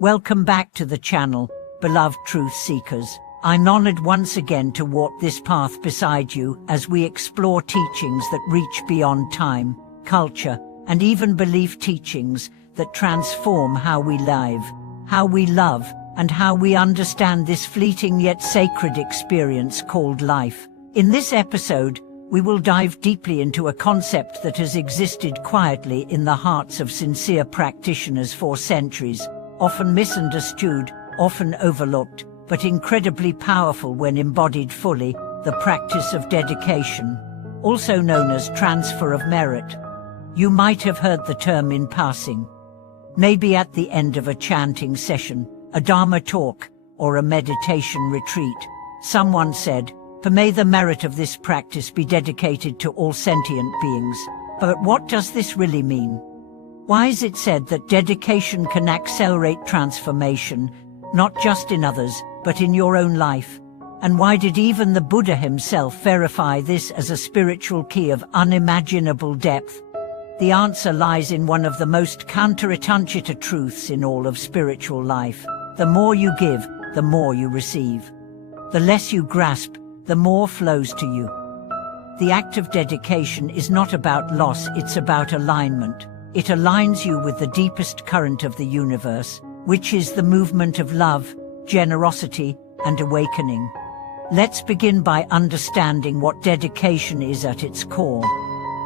Welcome back to the channel, beloved truth seekers. I'm honored once again to walk this path beside you as we explore teachings that reach beyond time, culture, and even belief, teachings that transform how we live, how we love, and how we understand this fleeting yet sacred experience called life. In this episode, we will dive deeply into a concept that has existed quietly in the hearts of sincere practitioners for centuries, often misunderstood, often overlooked, but incredibly powerful when embodied fully: the practice of dedication, also known as transfer of merit. You might have heard the term in passing. Maybe at the end of a chanting session, a Dharma talk, or a meditation retreat, someone said, "May the merit of this practice be dedicated to all sentient beings." But what does this really mean? Why is it said that dedication can accelerate transformation, not just in others, but in your own life? And why did even the Buddha himself verify this as a spiritual key of unimaginable depth? The answer lies in one of the most counterintuitive truths in all of spiritual life. The more you give, the more you receive. The less you grasp, the more flows to you. The act of dedication is not about loss, it's about alignment. It aligns you with the deepest current of the universe, which is the movement of love, generosity, and awakening. Let's begin by understanding what dedication is at its core.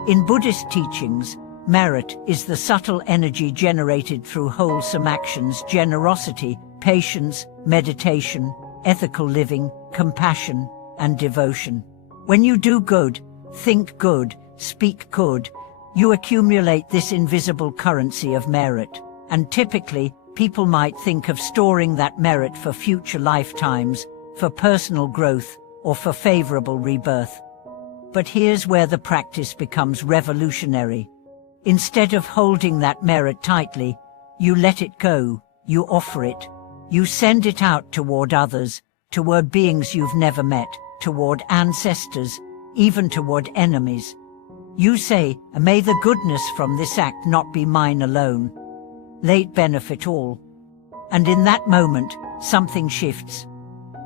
In Buddhist teachings, merit is the subtle energy generated through wholesome actions: generosity, patience, meditation, ethical living, compassion, and devotion. When you do good, think good, speak good, you accumulate this invisible currency of merit. And typically, people might think of storing that merit for future lifetimes, for personal growth, or for favorable rebirth. But here's where the practice becomes revolutionary. Instead of holding that merit tightly, you let it go, you offer it. You send it out toward others, toward beings you've never met, toward ancestors, even toward enemies. You say, "May the goodness from this act not be mine alone. Let it benefit all." And in that moment, something shifts.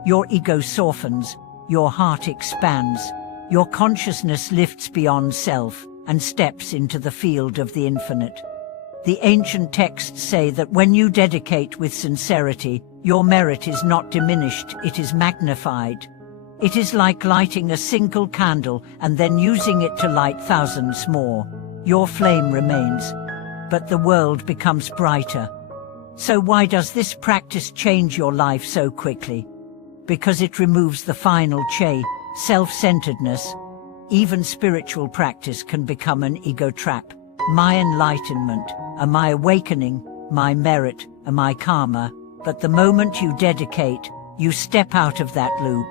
Your ego softens, your heart expands, your consciousness lifts beyond self and steps into the field of the infinite. The ancient texts say that when you dedicate with sincerity, your merit is not diminished, it is magnified. It is like lighting a single candle and then using it to light thousands more. Your flame remains, but the world becomes brighter. So why does this practice change your life so quickly? Because it removes the final self-centeredness. Even spiritual practice can become an ego trap. My enlightenment, my awakening, my merit, my karma. But the moment you dedicate, you step out of that loop.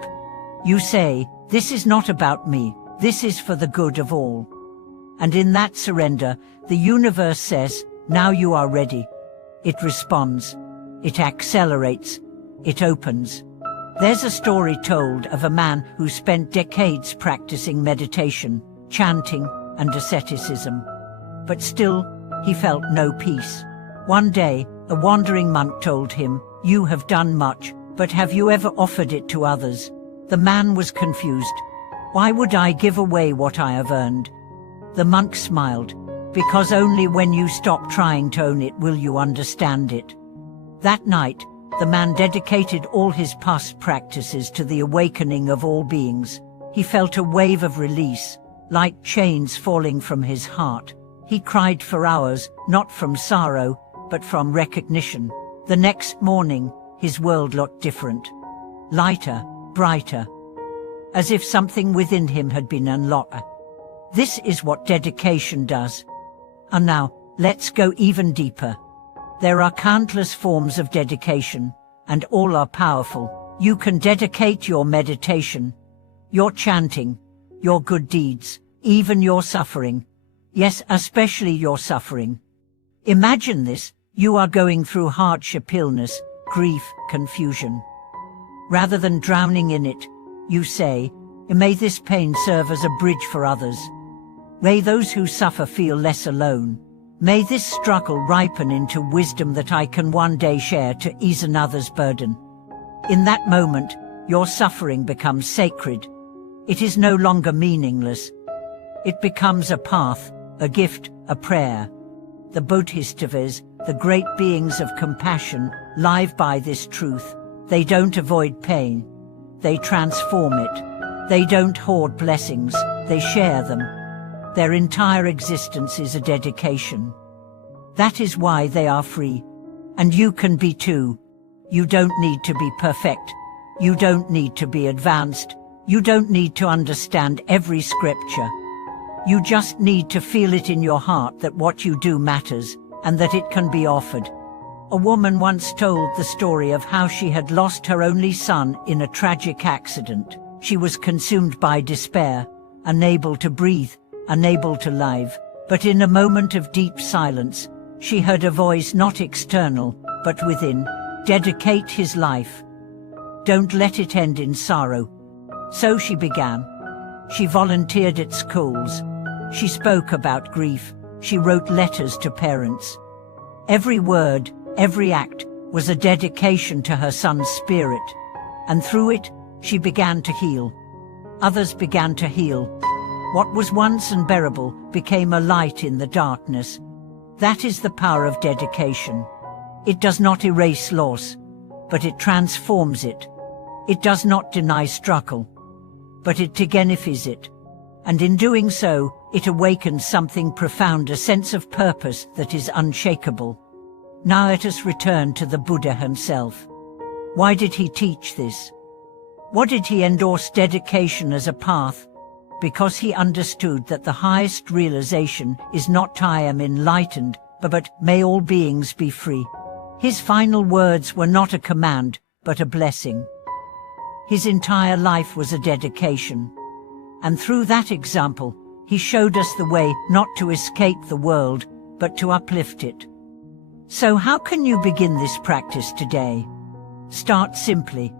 You say, "This is not about me, this is for the good of all." And in that surrender, the universe says, "Now you are ready." It responds. It accelerates. It opens. There's a story told of a man who spent decades practicing meditation, chanting, and asceticism. But still, he felt no peace. One day, a wandering monk told him, "You have done much, but have you ever offered it to others?" The man was confused. "Why would I give away what I have earned?" The monk smiled. "Because only when you stop trying to own it will you understand it." That night, the man dedicated all his past practices to the awakening of all beings. He felt a wave of release, like chains falling from his heart. He cried for hours, not from sorrow, but from recognition. The next morning, his world looked different. Lighter, brighter. As if something within him had been unlocked. This is what dedication does. And now, let's go even deeper. There are countless forms of dedication, and all are powerful. You can dedicate your meditation, your chanting, your good deeds, even your suffering. Yes, especially your suffering. Imagine this: you are going through hardship, illness, grief, confusion. Rather than drowning in it, you say, "May this pain serve as a bridge for others. May those who suffer feel less alone." May this struggle ripen into wisdom that I can one day share to ease another's burden. In that moment, your suffering becomes sacred. It is no longer meaningless. It becomes a path, a gift, a prayer. The Buddhistas, the great beings of compassion, live by this truth. They don't avoid pain. They transform it. They don't hoard blessings, they share them. Their entire existence is a dedication. That is why they are free. And you can be too. You don't need to be perfect. You don't need to be advanced. You don't need to understand every scripture. You just need to feel it in your heart that what you do matters, and that it can be offered. A woman once told the story of how she had lost her only son in a tragic accident. She was consumed by despair, unable to breathe, unable to live. But in a moment of deep silence, she heard a voice not external, but within. Dedicate his life. Don't let it end in sorrow. So she began. She volunteered at schools. She spoke about grief. She wrote letters to parents. Every word, every act, was a dedication to her son's spirit. And through it, she began to heal. Others began to heal. What was once unbearable became a light in the darkness. That is the power of dedication. It does not erase loss, but it transforms it. It does not deny struggle, but it dignifies it. And in doing so, it awakens something profound, a sense of purpose that is unshakable. Now let us return to the Buddha himself. Why did he teach this? Why did he endorse dedication as a path? Because he understood that the highest realization is not I am enlightened, but may all beings be free. His final words were not a command, but a blessing. His entire life was a dedication. And through that example, he showed us the way not to escape the world, but to uplift it. So how can you begin this practice today? Start simply.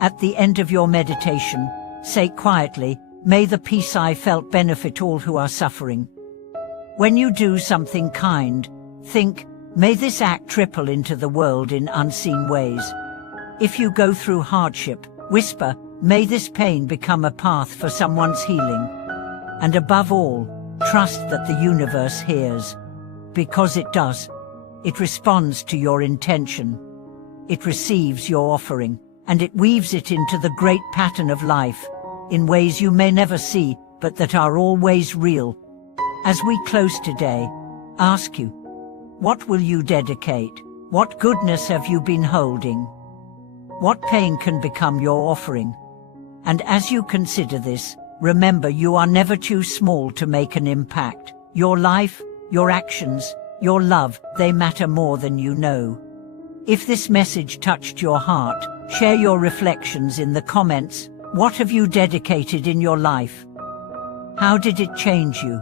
At the end of your meditation, say quietly, "May the peace I felt benefit all who are suffering." When you do something kind, think, "May this act ripple into the world in unseen ways." If you go through hardship, whisper, "May this pain become a path for someone's healing." And above all, trust that the universe hears. Because it does. It responds to your intention. It receives your offering, and it weaves it into the great pattern of life, in ways you may never see, but that are always real. As we close today, ask you, what will you dedicate? What goodness have you been holding? What pain can become your offering? And as you consider this, remember you are never too small to make an impact. Your life, your actions, your love, they matter more than you know. If this message touched your heart, share your reflections in the comments. What have you dedicated in your life? How did it change you?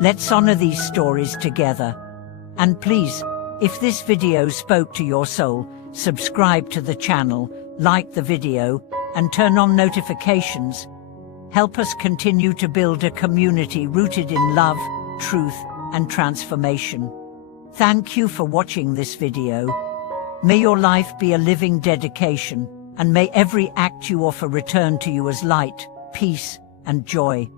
Let's honor these stories together. And please, if this video spoke to your soul, subscribe to the channel, like the video, and turn on notifications. Help us continue to build a community rooted in love, truth, and transformation. Thank you for watching this video. May your life be a living dedication, and may every act you offer return to you as light, peace, and joy.